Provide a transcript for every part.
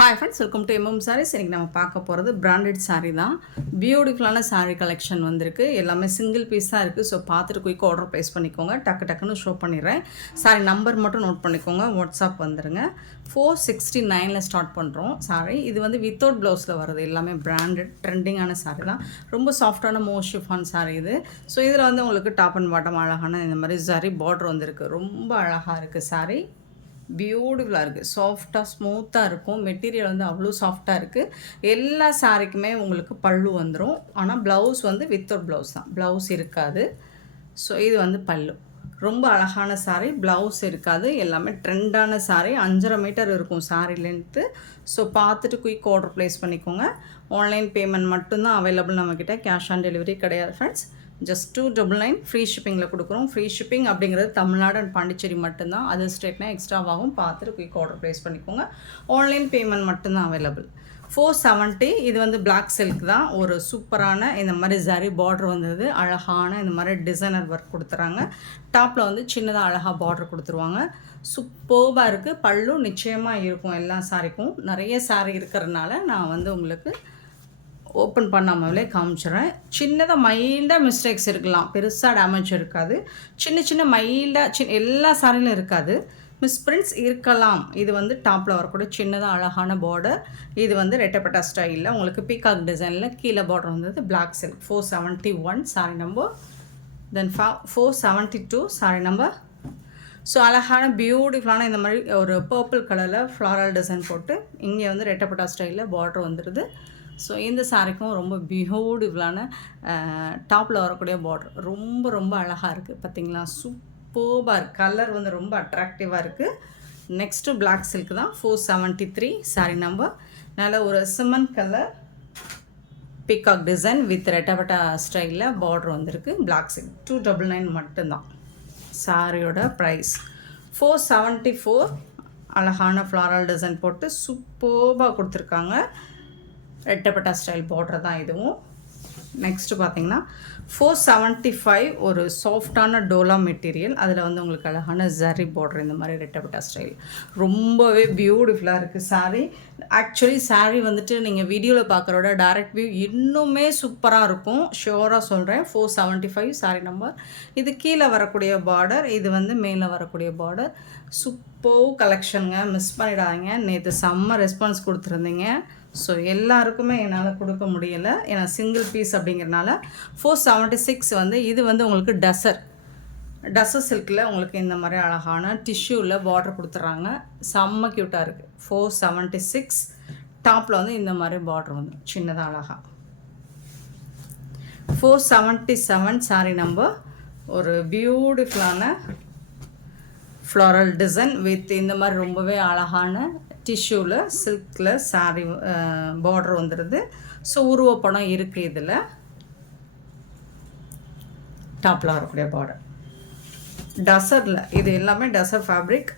Hi friends, welcome to MM sarees. இன்றைக்கி நம்ம பார்க்க போகிறது பிராண்டட் சாரீ தான். பியூட்டிஃபுல்லான சாரீ கலெக்ஷன் வந்திருக்கு. எல்லாமே சிங்கிள் பீஸ் தான் இருக்குது. ஸோ பார்த்துட்டு குயிக்காக ஆர்டர் ப்ளேஸ் பண்ணிக்கோங்க. டக்குன்னு ஷோ பண்ணிடுறேன். சாரி நம்பர் மட்டும் நோட் பண்ணிக்கோங்க. வாட்ஸ்அப் வந்துடுங்க. 469 ஸ்டார்ட் பண்ணுறோம் சாரீ. இது வந்து வித்தவுட் ப்ளவுஸில் வருது. எல்லாமே பிராண்டட் ட்ரெண்டிங்கான சாரீ தான். ரொம்ப சாஃப்டான ஷிஃபான் சாரீ இது. ஸோ இதில் வந்து உங்களுக்கு டாப் அண்ட் பாட்டம் அழகான இந்த மாதிரி ஜரி பார்டர் வந்திருக்கு. ரொம்ப அழகாக இருக்குது சாரீ. பியூட்டிஃபுல்லாக இருக்குது. சாஃப்டாக ஸ்மூத்தாக இருக்கும். மெட்டீரியல் வந்து அவ்வளோ சாஃப்டாக இருக்குது. எல்லா சாரிக்குமே உங்களுக்கு பல்லு வந்துடும். ஆனால் ப்ளவுஸ் வந்து வித்தவுட் ப்ளவுஸ் தான். ப்ளவுஸ் இருக்காது. ஸோ இது வந்து பல்லு. ரொம்ப அழகான சாரீ. ப்ளவுஸ் இருக்காது. எல்லாமே ட்ரெண்டான சாரீ. 5.5 மீட்டர் இருக்கும் சாரீ லென்த்து. ஸோ பார்த்துட்டு குயிக் ஆர்டர் ப்ளேஸ் பண்ணிக்கோங்க. ஆன்லைன் பேமெண்ட் மட்டும்தான் அவைலபிள் நம்மக்கிட்ட. கேஷ் ஆன் டெலிவரி கிடையாது ஃப்ரெண்ட்ஸ். ஜஸ்ட் 299 ஃப்ரீ ஷிப்பிங்கில் கொடுக்குறோம். ஃப்ரீ ஷிப்பிங் அப்படிங்கிறது தமிழ்நாடு அண்ட் பாண்டிச்சேரி மட்டும்தான். அது ஸ்டேட்னா எக்ஸ்ட்ராவாகும். பார்த்துட்டு குயிக் ஆர்டர் ப்ளேஸ் பண்ணிக்கோங்க. ஆன்லைன் பேமெண்ட் மட்டும்தான் அவைலபிள். 470 இது வந்து பிளாக் சில்க் தான். ஒரு சூப்பரான இந்த மாதிரி ஜரி பார்டர் வந்தது. அழகான இந்த மாதிரி டிசைனர் ஒர்க் கொடுத்துறாங்க. டாப்பில் வந்து சின்னதாக அழகாக பார்டர் கொடுத்துருவாங்க. சூப்பர்பாக இருக்குது. பல்லு நிச்சயமாக இருக்கும் எல்லா சாரிக்கும். நிறைய சாரி இருக்கிறதுனால நான் வந்து உங்களுக்கு ஓப்பன் பண்ணாமலே காமிச்சிடுறேன். சின்னதாக மைல்டாக மிஸ்டேக்ஸ் இருக்கலாம். பெருசாக டேமேஜ் இருக்காது. சின்ன மைல்டாக எல்லா சாரிலும் இருக்காது. மிஸ்பிரிண்ட்ஸ் இருக்கலாம். இது வந்து டாப்பில் வரக்கூடிய சின்னதாக அழகான பார்டர். இது வந்து ரெட்டப்பட்டா ஸ்டைலில் உங்களுக்கு பீகாக் டிசைனில் கீழே பார்டர் வந்தது. Black silk 471 sari number. Then 472 sari number. So அழகான பியூட்டிஃபுல்லான இந்த மாதிரி ஒரு பர்பிள் கலரில் ஃப்ளாரல் டிசைன் போட்டு இங்கே வந்து ரெட்டப்பட்டா ஸ்டைலில் பார்டர் வந்துடுது. ஸோ இந்த சாரிக்கும் ரொம்ப பியூட்டிஃபுல்லான டாப்பில் வரக்கூடிய பார்டர் ரொம்ப அழகாக இருக்குது. பார்த்திங்களா, சூப்பர்பாக இருக்குது. கலர் வந்து ரொம்ப அட்ராக்டிவாக இருக்குது. நெக்ஸ்ட்டு பிளாக் சில்க் தான். 473 சாரி நம்பர். நல்ல ஒரு cement colour peacock design with ரெட்டப்பட்டா ஸ்டைலில் பார்டர் வந்திருக்கு. பிளாக் சில்க் 299 மட்டும்தான். சாரியோட ப்ரைஸ் 474. அழகான ஃப்ளாரல் டிசைன் போட்டு சூப்பர்பாக கொடுத்துருக்காங்க. ரெட்டப்பட்டா ஸ்டைல் பார்டர் தான் இதுவும். நெக்ஸ்ட்டு பார்த்தீங்கன்னா 475 ஒரு சாஃப்டான டோலா மெட்டீரியல். அதில் வந்து உங்களுக்கு அழகான ஜரி பார்டர் இந்த மாதிரி ரெட்டப்பட்டா ஸ்டைல். ரொம்பவே பியூட்டிஃபுல்லாக இருக்குது சாரீ. ஆக்சுவலி சாரீ வந்துட்டு நீங்கள் வீடியோவில் பார்க்குறோட டைரக்ட் வியூ இன்னுமே சூப்பராக இருக்கும். ஷியோராக சொல்கிறேன். 475 சாரீ நம்பர். இது கீழே வரக்கூடிய பார்டர். இது வந்து மேலே வரக்கூடிய பார்டர். சூப்பர் கலெக்ஷனுங்க. மிஸ் பண்ணிடாதீங்க. நேற்று செம்ம ரெஸ்பான்ஸ் கொடுத்துருந்தீங்க. ஸோ எல்லாருக்குமே என்னால் கொடுக்க முடியலை. ஏன்னா சிங்கிள் பீஸ் அப்படிங்கிறனால 476 வந்து இது வந்து உங்களுக்கு டசர் சில்கில் உங்களுக்கு இந்த மாதிரி அழகான டிஷ்யூவில் பார்டர் கொடுத்துட்றாங்க. செம்ம க்யூட்டாக இருக்குது. 476 டாப்பில் வந்து இந்த மாதிரி பார்டர் வந்து சின்னதாக அழகாக. 477 சாரி நம்பர். ஒரு பியூட்டிஃபுல்லான ஃப்ளாரல் டிசைன் வித் இந்த மாதிரி ரொம்பவே அழகான டிஷ்யூவில் சில்கில் சாரி பார்டர் வந்துடுது. ஸோ உருவப்படம் இருக்குது. இதில் டாப்பில் வரக்கூடிய பார்டர் டசரில். இது எல்லாமே டசர் ஃபேப்ரிக்.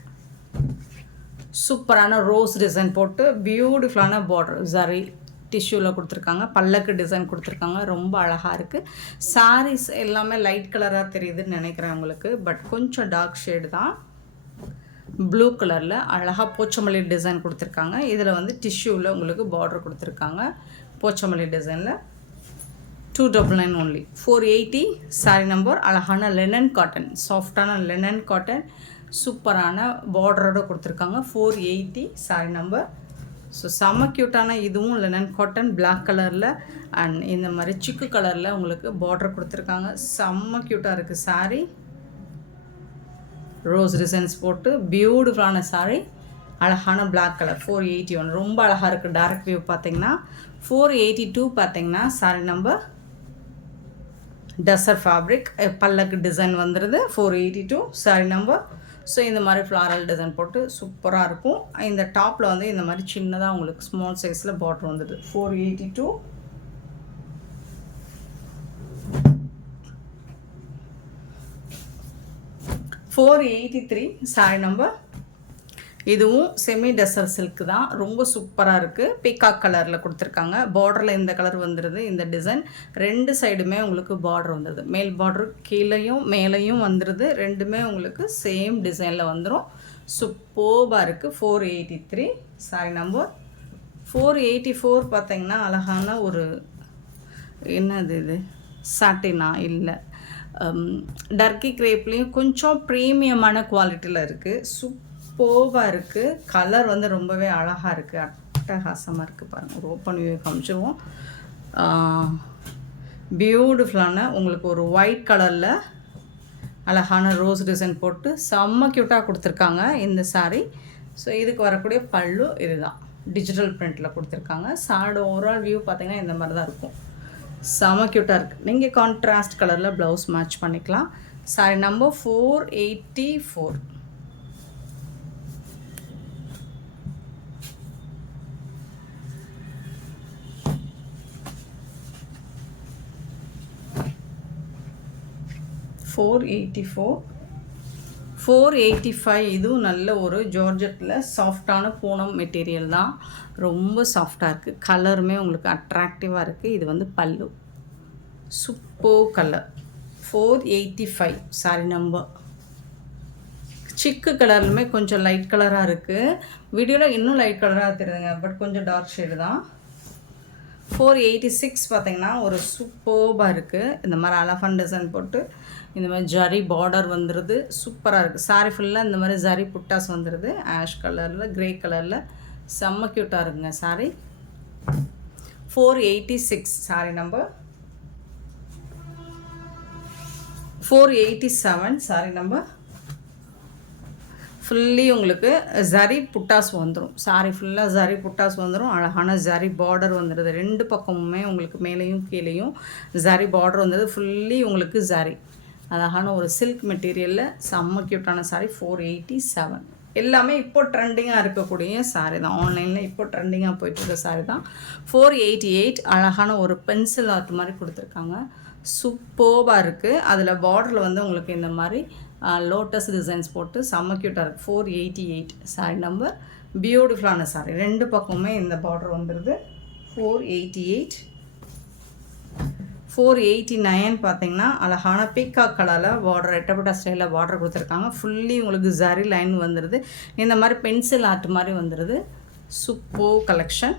சூப்பரான ரோஸ் டிசைன் போட்டு பியூட்டிஃபுல்லான பார்டர் ஜரி டிஷ்யூவில் கொடுத்துருக்காங்க. பல்லக்கு டிசைன் கொடுத்துருக்காங்க. ரொம்ப அழகாக இருக்குது. சாரீஸ் எல்லாமே லைட் கலராக தெரியுதுன்னு நினைக்கிறேன் உங்களுக்கு. பட் கொஞ்சம் டார்க் ஷேடு தான். ப்ளூ கலரில் அழகாக போச்சமல்லி டிசைன் கொடுத்துருக்காங்க. இதில் வந்து டிஷ்யூவில் உங்களுக்கு பார்டர் கொடுத்துருக்காங்க. போச்சமல்லி டிசைனில் 299 ஒன்லி. 480 sorry number. அழகான லெனன் காட்டன், சாஃப்டான லெனன் காட்டன் சூப்பரான பார்டரோடு கொடுத்துருக்காங்க. 480 சாரி நம்பர். ஸோ செம்ம க்யூட்டான இதுவும் லெனன் காட்டன் பிளாக் கலரில் அண்ட் இந்த மாதிரி சிக்கு கலரில் உங்களுக்கு பார்டர் கொடுத்துருக்காங்க. செம்ம க்யூட்டாக இருக்குது சாரீ. ரோஸ் டிசைன்ஸ் போட்டு பியூட்டிஃபுல்லான சாரீ. அழகான பிளாக் கலர் 481 ரொம்ப அழகாக இருக்குது. டைரக்ட் வியூ பார்த்தீங்கன்னா 482 பார்த்தீங்கன்னா சாரீ நம்பர். டசர் ஃபேப்ரிக் பல்லக்கு டிசைன் வந்துடுது. 482 சாரீ நம்பர். ஸோ இந்த மாதிரி ஃப்ளாரல் டிசைன் போட்டு சூப்பராக இருக்கும். இந்த டாப்பில் வந்து இந்த மாதிரி சின்னதாக உங்களுக்கு ஸ்மால் சைஸில் பார்டர் வந்துடுது. 482 483 சாரி நம்பர். இதுவும் செமி டெசர் சில்க் தான். ரொம்ப சூப்பராக இருக்குது. பீகாக் கலரில் கொடுத்துருக்காங்க. பார்டரில் இந்த கலர் வந்துடுது. இந்த டிசைன் 2 சைடுமே உங்களுக்கு பார்டர் வந்துடுது. மேல் பார்டர் கீழேயும் மேலேயும் வந்துடுது. ரெண்டுமே உங்களுக்கு சேம் டிசைனில் வந்துடும். சூப்பர்பாக இருக்குது. 483 சாரி நம்பர். 484 பார்த்தீங்கன்னா அழகான ஒரு என்னது இது சாட்டினா இல்லை டர்க்கி கிரேப்லேயும் கொஞ்சம் ப்ரீமியமான குவாலிட்டியில் இருக்குது. சூப்பர்வாக இருக்குது. கலர் வந்து ரொம்பவே அழகாக இருக்குது, அட்டகாசமாக இருக்குது. பாருங்கள், ஒரு ஓப்பன் வியூ காமிச்சிருவோம். பியூட்டிஃபுல்லான உங்களுக்கு ஒரு ஒயிட் கலரில் அழகான ரோஸ் டிசைன் போட்டு செம்ம க்யூட்டாக கொடுத்துருக்காங்க இந்த சாரீ. ஸோ இதுக்கு வரக்கூடிய பல்லு இதுதான், டிஜிட்டல் பிரிண்டில் கொடுத்துருக்காங்க. சாரோட ஓவரால் வியூ பார்த்திங்கன்னா இந்த மாதிரி தான் இருக்கும். செம க்யூட்டாக இருக்குது. நீங்கள் கான்ட்ராஸ்ட் கலரில் ப்ளவுஸ் மேட்ச் பண்ணிக்கலாம். Sorry number 484. $485. இதுவும் நல்ல ஒரு ஜார்ஜெட்டில் சாஃப்டான பூனம் மெட்டீரியல் தான். ரொம்ப சாஃப்டாக இருக்குது. கலருமே உங்களுக்கு அட்ராக்டிவாக இருக்குது. இது வந்து பல்லு, சூப்பர் கலர். 485 sorry number. சிக்கு கலர்லுமே கொஞ்சம் லைட் கலராக இருக்குது. வீடியோவில் இன்னும் லைட் கலராக தெரியுதுங்க, பட் கொஞ்சம் டார்க் ஷேடு தான். 486 பார்த்தீங்கன்னா ஒரு சூப்பர்பாக இருக்குது. இந்த மாதிரி அலஃபண்ட் டிசைன் போட்டு இந்த மாதிரி ஜரி பார்டர் வந்துடுது, சூப்பராக இருக்குது. சாரி ஃபுல்லாக இந்த மாதிரி ஜரி புட்டாஸ் வந்துடுது, ஆஷ் கலரில் க்ரே கலரில் செம்ம க்யூட்டாக இருக்குங்க sorry. 486 sorry number. 487 sorry number. Fully உங்களுக்கு ஜரி புட்டாஸ் வந்துடும். சாரி ஃபுல்லாக ஜரி புட்டாஸ் வந்துடும். அழகான ஜரி பார்டர் வந்துடுது. ரெண்டு பக்கமுமே உங்களுக்கு மேலேயும் கீழேயும் ஜரி பார்டர் வந்துடுது. ஃபுல்லி உங்களுக்கு ஜரி அழகான ஒரு சில்க் மெட்டீரியலில் செம்ம க்யூட்டான சாரி. 487. எல்லாமே இப்போ ட்ரெண்டிங்காக இருக்கக்கூடிய சாரி தான். ஆன்லைனில் இப்போ ட்ரெண்டிங்காக போயிட்டுருக்க சாரி தான். 488 அழகான ஒரு பென்சில் ஆர்ட் மாதிரி கொடுத்துருக்காங்க. சூப்பர்பாக இருக்குது. அதில் பார்டரில் வந்து உங்களுக்கு இந்த மாதிரி லோட்டஸ் டிசைன்ஸ் போட்டு செம்ம க்யூட்டாக இருக்குது. 488 சாரி நம்பர். பியூட்டிஃபுல்லான சாரி. ரெண்டு பக்கமுமே இந்த பார்டர் வந்துடுது. 488. 489 பார்த்தீங்கன்னா அழகான பீகாக் கலரில் பார்டர், ரெட்டப்பட்ட ஸ்டைலில் பார்டர் கொடுத்துருக்காங்க. ஃபுல்லி உங்களுக்கு ஜரி லைன் வந்துடுது. இந்த மாதிரி பென்சில் ஆர்ட் மாதிரி வந்துடுது. Super collection.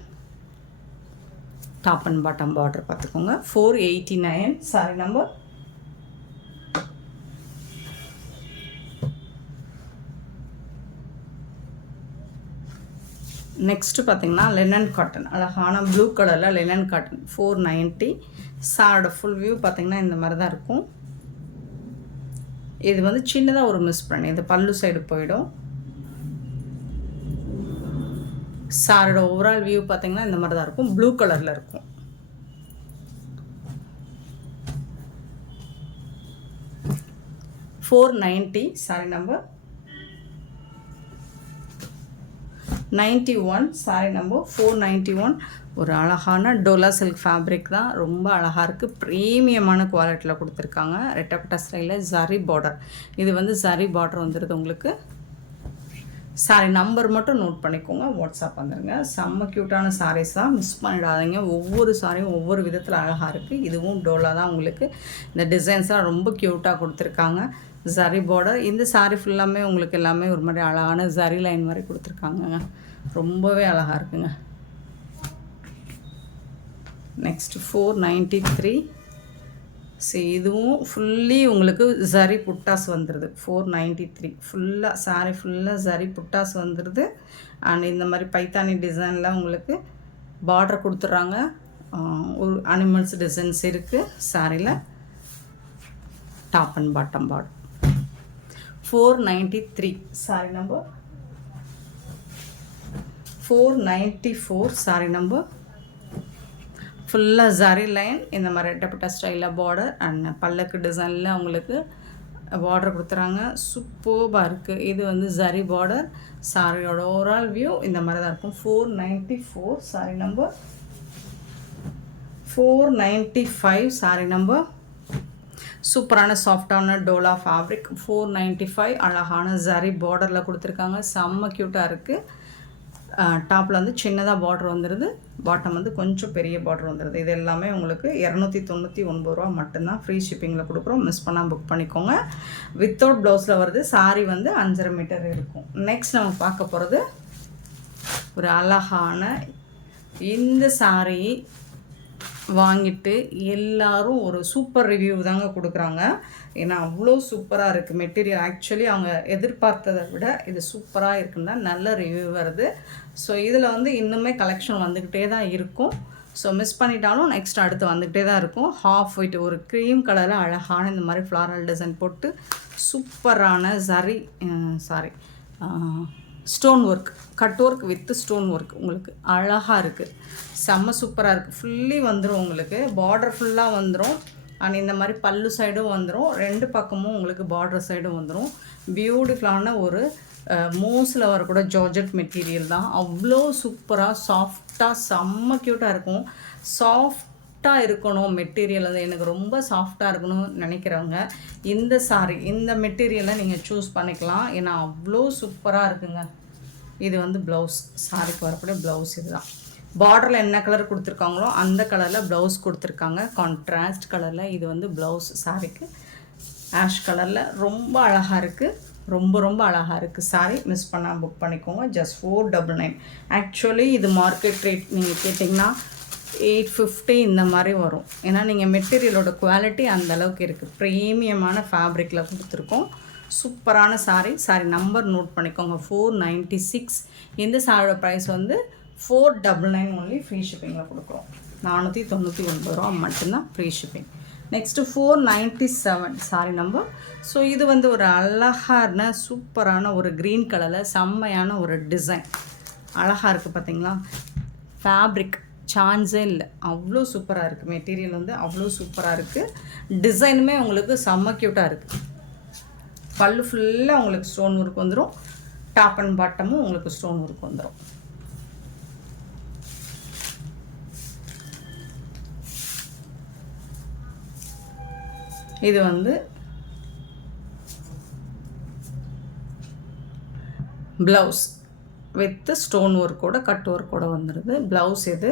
Top and bottom border பார்த்துக்கோங்க. 489 சாரி நம்பர். நெக்ஸ்ட்டு பார்த்திங்கன்னா லெனன் காட்டன், அழகான ப்ளூ கலரில் லெனன் காட்டன். 490. சாரோட ஃபுல் வியூ பார்த்திங்கன்னா இந்த மாதிரி தான் இருக்கும். இது வந்து சின்னதாக ஒரு மிஸ் பண்ணி இது பல்லு சைடு போயிடும். சாரோட ஓவரால் வியூ பார்த்திங்கன்னா இந்த மாதிரி தான் இருக்கும். ப்ளூ கலரில் இருக்கும். $490 சாரி நம்பர். 91 sorry number. 491. ஒரு அழகான டோலா சில்க் ஃபேப்ரிக் தான். ரொம்ப அழகாக இருக்குது. ப்ரீமியமான குவாலிட்டியில் கொடுத்துருக்காங்க. ரெட்டப்பட்ட ஸ்டைலில் ஜரி பார்டர். இது வந்து ஜரி பார்டர் வந்துடுது உங்களுக்கு. சாரி நம்பர் மட்டும் நோட் பண்ணிக்கோங்க, வாட்ஸ்அப் வந்துடுங்க. செம்ம க்யூட்டான சாரீஸ் தான், மிஸ் பண்ணிடாதீங்க. ஒவ்வொரு சாரியும் ஒவ்வொரு விதத்தில் அழகாக இருக்குது. இதுவும் டோலா தான் உங்களுக்கு. இந்த டிசைன்ஸ்லாம் ரொம்ப க்யூட்டாக கொடுத்துருக்காங்க. ஜரி பார்டர். இந்த சாரீ ஃபுல்லாமே உங்களுக்கு எல்லாமே ஒரு மாதிரி அழகான ஜரி லைன் மாதிரி கொடுத்துருக்காங்க. ரொம்பவே அழகாக இருக்குங்க. நெக்ஸ்ட் 493. சரி, இதுவும் ஃபுல்லி உங்களுக்கு ஜரி புட்டாஸ் வந்துடுது. 493 ஃபுல்லாக சாரீ ஃபுல்லாக ஜரி புட்டாஸ் வந்துடுது. அண்ட் இந்த மாதிரி பைத்தானி டிசைனில் உங்களுக்கு பார்டர் கொடுத்துட்றாங்க. ஒரு அனிமல்ஸ் டிசைன்ஸ் இருக்குது சாரியில். Top and bottom border. 493 sorry number. 494 sorry number. ஃபுல்லாக ஜரி லைன் இந்த மாதிரி ரெட்டப்பட்ட ஸ்டைலில் பார்டர் அண்ட் பல்லக்கு டிசைனில் உங்களுக்கு பார்டர் கொடுத்துறாங்க. சூப்பர்பாக இருக்குது. இது வந்து ஜரி பார்டர். சாரியோட ஓவரால் வியூ இந்த மாதிரி தான் இருக்கும். 494 சாரி நம்பர். 495 sorry number. சூப்பரான சாஃப்டான டோலா ஃபேப்ரிக். 495 அழகான ஜரி பார்டரில் கொடுத்துருக்காங்க. செம்ம க்யூட்டாக இருக்குது. டாப்பில் வந்து சின்னதாக பார்டர் வந்துடுது. பாட்டம் வந்து கொஞ்சம் பெரிய பார்டர் வந்துடுது. இது எல்லாமே உங்களுக்கு 299 ரூபா மட்டும்தான். ஃப்ரீ ஷிப்பிங்கில் கொடுக்குறோம். மிஸ் பண்ணால் புக் பண்ணிக்கோங்க. வித்தவுட் ப்ளவுஸில் வருது. சாரி வந்து 5.5 மீட்டர் இருக்கும். நெக்ஸ்ட் நம்ம பார்க்க போகிறது ஒரு அழகான இந்த saree வாங்கிட்டு எல்லாரும் ஒரு சூப்பர் ரிவ்யூ தாங்க கொடுக்குறாங்க. ஏன்னா அவ்வளோ சூப்பராக இருக்குது மெட்டீரியல். ஆக்சுவலி அவங்க எதிர்பார்த்ததை விட இது சூப்பராக இருக்குன்னு தான் நல்ல ரிவ்யூ வருது. ஸோ இதில் வந்து இன்னுமே கலெக்ஷன் வந்துக்கிட்டே தான் இருக்கும். ஸோ மிஸ் பண்ணிட்டாலும் நெக்ஸ்ட் அடுத்து வந்துக்கிட்டே தான் இருக்கும். ஹாஃப் ஒயிட் ஒரு க்ரீம் கலரில் அழகான இந்த மாதிரி ஃப்ளாரல் டிசைன் போட்டு சூப்பரான stone work, cut work with stone work உங்களுக்கு அழகாக இருக்குது. செம்ம சூப்பராக இருக்குது. ஃபுல்லி வந்துடும் உங்களுக்கு, பார்டர் ஃபுல்லாக வந்துடும். அண்ட் இந்த மாதிரி பல்லு சைடும் வந்துடும், 2 பக்கமும் உங்களுக்கு பார்டர் சைடும் வந்துடும். பியூட்டிஃபுல்லான ஒரு மோஸில் வரக்கூட ஜார்ஜெட் மெட்டீரியல் தான். அவ்வளோ சூப்பராக சாஃப்டாக செம்ம க்யூட்டாக இருக்கும். சாஃப்டாக இருக்கணும் மெட்டீரியல், அது எனக்கு ரொம்ப சாஃப்டாக இருக்கணும்னு நினைக்கிறவங்க இந்த இந்த மெட்டீரியலை நீங்கள் சூஸ் பண்ணிக்கலாம். ஏன்னா அவ்வளோ சூப்பராக இருக்குங்க. இது வந்து ப்ளவுஸ், சாரிக்கு வரக்கூடிய ப்ளவுஸ் இதுதான். பார்டரில் என்ன கலர் கொடுத்துருக்காங்களோ அந்த கலரில் ப்ளவுஸ் கொடுத்துருக்காங்க, கான்ட்ராஸ்ட் கலரில். இது வந்து ப்ளவுஸ் சாரிக்கு ஆஷ் கலரில் ரொம்ப அழகாக இருக்குது. ரொம்ப ரொம்ப அழகாக இருக்குது சாரி. மிஸ் பண்ணால் புக் பண்ணிக்கோங்க. ஜஸ்ட் 499. ஆக்சுவலி இது மார்க்கெட் ரேட் நீங்கள் கேட்டிங்கன்னா 850 இந்த மாதிரி வரும். ஏன்னா நீங்கள் மெட்டீரியலோட குவாலிட்டி அந்தளவுக்கு இருக்குது. ப்ரீமியமான ஃபேப்ரிக்கில் கொடுத்துருக்கோம். சூப்பரான சாரி நம்பர் நோட் பண்ணிக்கோங்க, 496. இந்த சாரியோட ப்ரைஸ் வந்து 499 ஒன்லி. ஃப்ரீ ஷிப்பிங்கில் கொடுக்குறோம். 499 ரூபா மட்டும்தான் free shipping. Next 497 sorry number. So இது வந்து ஒரு அழகான சூப்பரான ஒரு க்ரீன் கலரில் செம்மையான ஒரு டிசைன் அழகாக இருக்குது பார்த்தீங்களா. ஃபேப்ரிக் சான்ஸே இல்லை, அவ்வளோ சூப்பராக இருக்குது. மெட்டீரியல் வந்து அவ்வளோ சூப்பராக இருக்குது. டிசைனுமே உங்களுக்கு செம்ம க்யூட்டாக இருக்குது. பல்லு ஃபுல்லாக உங்களுக்கு ஸ்டோன் ஒர்க் வந்துடும். டாப் அண்ட் பாட்டமும் உங்களுக்கு ஸ்டோன் ஒர்க் வந்துடும். இது வந்து ப்ளவுஸ் வித் ஸ்டோன் ஒர்க்கோட கட் ஒர்க்கோட வந்துடுது. ப்ளவுஸ் இது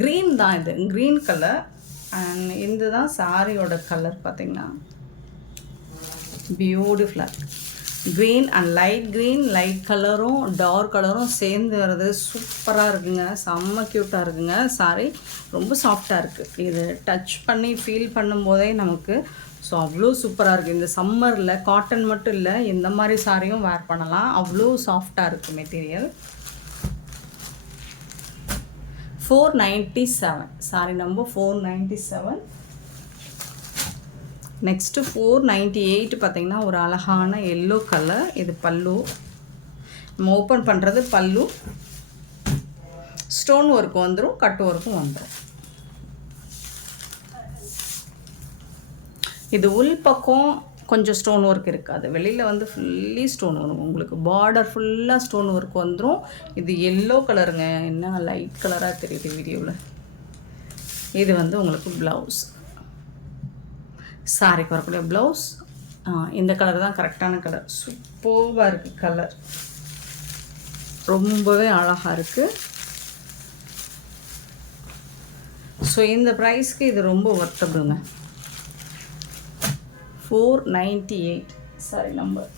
க்ரீன் தான், இது க்ரீன் கலர். அண்ட் இது தான் சாரியோட கலர் பார்த்திங்கன்னா பியூட்டிஃபுல்லாக க்ரீன் அண்ட் லைட் கலரும் டார்க் கலரும் சேர்ந்து வர்றது சூப்பராக இருக்குங்க. செம்ம க்யூட்டாக இருக்குங்க. சாரி ரொம்ப சாஃப்டாக இருக்குது. இது டச் பண்ணி ஃபீல் பண்ணும்போதே நமக்கு ஸோ அவ்வளோ சூப்பராக இருக்குது. இந்த சம்மரில் காட்டன் மட்டும் இல்லை, இந்த மாதிரி சாரியும் வேர் பண்ணலாம். அவ்வளோ சாஃப்டாக இருக்குது மெட்டீரியல். 497 sorry number 497. நெக்ஸ்ட்டு 498 பார்த்திங்கன்னா ஒரு அழகான எல்லோ கலர். இது பல்லு, நம்ம ஓப்பன் பண்ணுறது பல்லு. ஸ்டோன் ஒர்க் வந்துடும், கட் ஒர்க்கும் வந்துடும். இது உள் பக்கம் கொஞ்சம் ஸ்டோன் ஒர்க் இருக்காது, வெளியில் வந்து ஃபுல்லி ஸ்டோன் வரும். உங்களுக்கு பார்டர் ஃபுல்லாக ஸ்டோன் ஒர்க் வந்துடும். இது எல்லோ கலருங்க, என்ன லைட் கலராக தெரியுது வீடியோவில். இது வந்து உங்களுக்கு ப்ளவுஸ், சாரிக்கு வரக்கூடிய ப்ளவுஸ். இந்த கலர் தான் கரெக்டான கலர். சூப்பராக இருக்குது கலர், ரொம்பவே அழகாக இருக்குது. ஸோ இந்த ப்ரைஸ்க்கு இது ரொம்ப ஒர்த்தபிளுங்க. 498 சாரி நம்பர்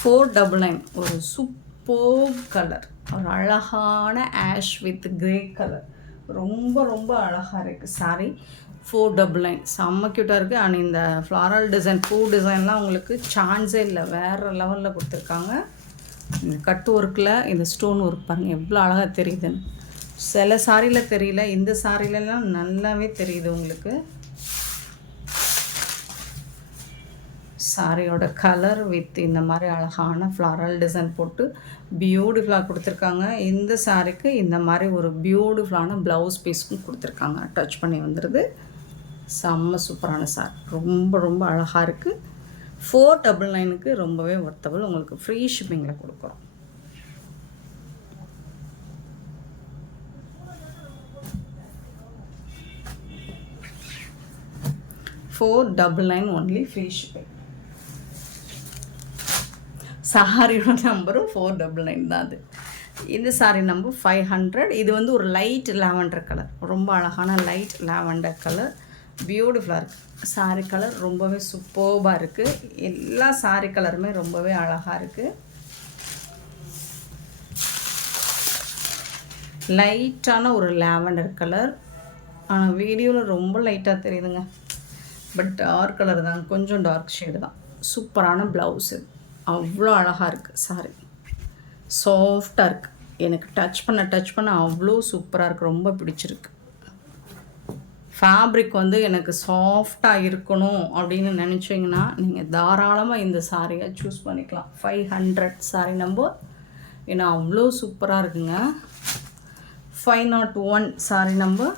499. ஒரு சூப்பர் கலர், ஒரு அழகான ஆஷ் வித் கிரே கலர். ரொம்ப ரொம்ப அழகாக இருக்குது சாரி. 499 செம்ம க்யூட்டாக இருக்குது. அண்ட் இந்த ஃப்ளாரல் டிசைன், பூ டிசைன்லாம் உங்களுக்கு சான்ஸே இல்லை, வேறு லெவலில் கொடுத்துருக்காங்க. இந்த கட் ஒர்க்கில் இந்த ஸ்டோன் ஒர்க் பாருங்கள் எவ்வளோ அழகாக தெரியுதுன்னு. சில சாரியில் தெரியல, இந்த சாரிலலாம் நல்லாவே தெரியுது உங்களுக்கு. சாரியோட கலர் வித் இந்த மாதிரி அழகான ஃப்ளாரல் டிசைன் போட்டு பியூட்டிஃபுல்லாக கொடுத்துருக்காங்க. இந்த சாரிக்கு இந்த மாதிரி ஒரு பியூட்டிஃபுல்லான ப்ளவுஸ் பீஸும் கொடுத்துருக்காங்க, டச் பண்ணி வந்துடுது. செம்ம சூப்பரான சாரி, ரொம்ப ரொம்ப அழகாக இருக்குது. 499க்கு ரொம்பவே ஒர்த்தபிள். உங்களுக்கு ஃப்ரீ ஷிப்பிங்கில் கொடுக்குறோம். $499 ஒன்லி, ஃப்ரீ ஷிப்பிங். சாரியோட நம்பரும் 499 தான். அது இந்த சாரி நம்பர் 500. இது வந்து ஒரு லைட் லாவெண்டர் கலர், ரொம்ப அழகான லைட் லாவெண்டர் கலர், பியூட்டிஃபுல்லாக இருக்குது. சாரி கலர் ரொம்பவே சூப்பர்பாக இருக்குது. எல்லா சாரி கலருமே ரொம்பவே அழகாக இருக்குது. லைட்டான ஒரு லாவெண்டர் கலர். ஆனால் வீடியோவில் ரொம்ப லைட்டாக தெரியுதுங்க. பட் டார்க் கலர் தான், கொஞ்சம் டார்க் ஷேடு தான். சூப்பரான ப்ளவுஸ் இது. அவ்வளோ அழகாக இருக்குது சாரி. சாஃப்டாக இருக்குது. எனக்கு டச் பண்ண அவ்வளோ சூப்பராக இருக்குது. ரொம்ப பிடிச்சிருக்கு. ஃபேப்ரிக் வந்து எனக்கு சாஃப்டாக இருக்கணும் அப்படின்னு நினச்சிங்கன்னா நீங்கள் தாராளமாக இந்த சாரியை சூஸ் பண்ணிக்கலாம். 500 சாரி நம்பர். ஏன்னா அவ்வளோ சூப்பராக இருக்குங்க. 501 சாரி நம்பர்.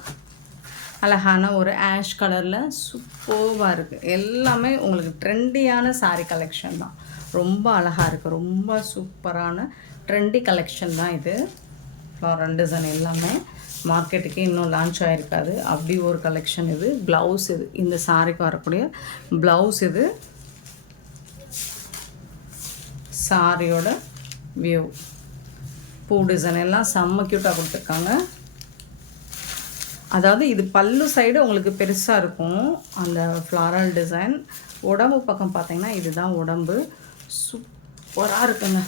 அழகான ஒரு ஆஷ் கலரில் சூப்பராக இருக்குது. எல்லாமே உங்களுக்கு ட்ரெண்டியான சாரி கலெக்ஷன் தான். ரொம்ப அழகாக இருக்குது. ரொம்ப சூப்பரான ட்ரெண்டி கலெக்ஷன் தான் இது. ஃப்ளாரல் டிசைன் எல்லாமே மார்க்கெட்டுக்கு இன்னும் லான்ச் ஆகிருக்காது. அப்படி ஒரு கலெக்ஷன் இது. ப்ளவுஸ் இது, இந்த சாரிக்கு வரக்கூடிய ப்ளவுஸ் இது. சாரியோட வியூ, பூ டிசைன் எல்லாம் செம்ம க்யூட்டாக கொடுத்துருக்காங்க. அதாவது இது பல்லு சைடு உங்களுக்கு பெருசாக இருக்கும் அந்த ஃப்ளாரல் டிசைன். உடம்பு பக்கம் பார்த்தீங்கன்னா இதுதான் உடம்பு. சூப்பராக இருக்குங்க.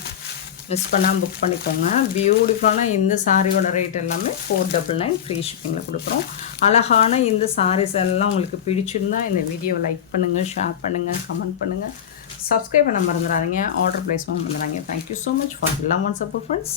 மிஸ் பண்ணாமல் புக் பண்ணிக்கோங்க. பியூட்டிஃபுல்லான இந்த சாரியோட ரேட் எல்லாமே 499 ஃப்ரீ ஷிப்பிங்கில் கொடுக்குறோம். அழகான இந்த சாரீஸ் எல்லாம் உங்களுக்கு பிடிச்சிருந்தா இந்த வீடியோவை லைக் பண்ணுங்கள், ஷேர் பண்ணுங்கள், கமெண்ட் பண்ணுங்கள், சப்ஸ்கிரைப் பண்ண மறந்துடாதீங்க, ஆர்டர் ப்ளேஸ் பண்ண மறந்துடாதீங்க. Thank you so much for love and support friends.